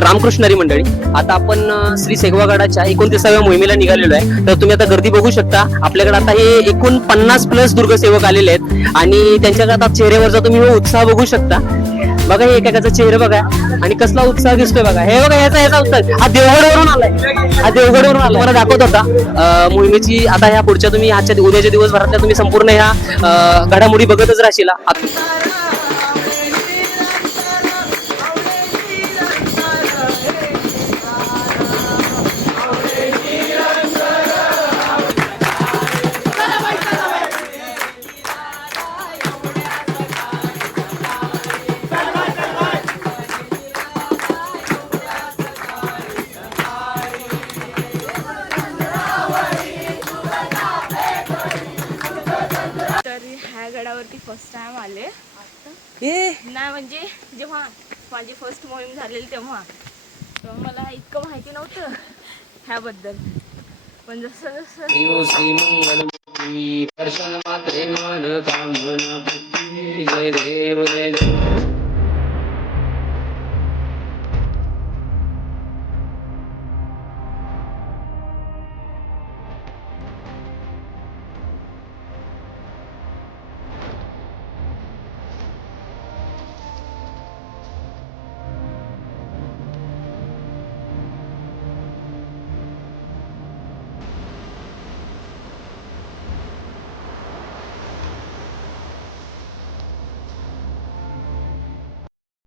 तर रामकृष्णारी मंडळी, आता आपण श्री सेगवागडाच्या 29व्या मोहिमेला निघालेलो आहे. तर तुम्ही आता गर्दी बघू शकता. आपल्याकडे आता हे एकूण 50+ दुर्गसेवक आलेले आहेत आणि त्यांच्याकडे आता चेहऱ्यावरचा तुम्ही उत्साह बघू शकता. बघा हे एकेकाचा चेहरा बघा आणि कसला उत्साह दिसतोय बघा. हे बघा ह्याचा उत्साह हा देवगडवरून आलाय. हा देवगडवरून आला. मला दाखवत होता मोहिमेची. आता ह्या पुढच्या तुम्ही आजच्या उद्याच्या दिवसभरातल्या तुम्ही संपूर्ण ह्या घडामोडी बघतच राहशील. गडावरती फर्स्ट टाइम आले नाही, म्हणजे जेव्हा माझी फर्स्ट मोहीम झालेली तेव्हा मला इतकं माहिती नव्हतं ह्याबद्दल. पण जसं जसं